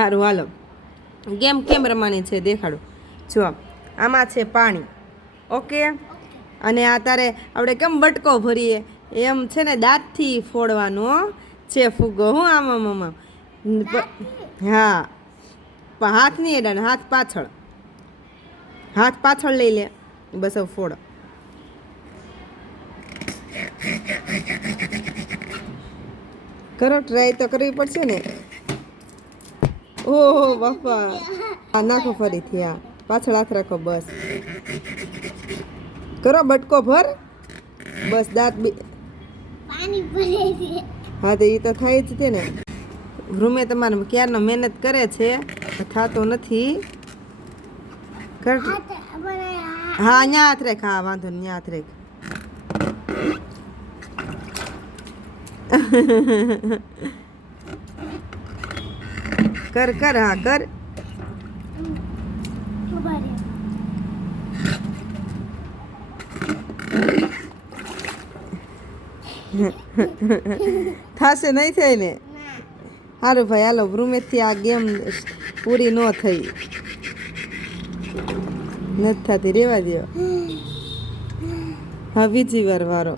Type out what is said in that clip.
સારું હાલો ગેમ કેમ રમવાની છે દેખાડું જો આમાં છે પાણી ઓકે અને આ તારે આપણે કેમ બટકો ભરીએ એમ છે ને દાંતથી ફોડવાનો છે ફુગ્ગો હું આમ હા પણ હાથ નહીં અડાડવાનો હાથ પાછળ લઈ લે બસ હવે ફોડ કરો ટ્રાય તો કરવી પડશે ને ઓહો બાપા આ નાખો ફરીથી આ પાછળ હાથ રાખો બસ કરો બટકો ભર બસ દાંત હા તો એ તો થાય જ છે ને રૂમે તમારે ક્યારનો મહેનત કરે છે થતો નથી હા ન્યા હાથ રાખ હા વાંધો નહીં ન્યા હાથ રાખ કર હા કર થશે નહીં થાય ને સારું ભાઈ હાલો રૂમેથી આ ગેમ પૂરી ન થઈ નથી થતી રેવા દો હા બીજી વાર વારો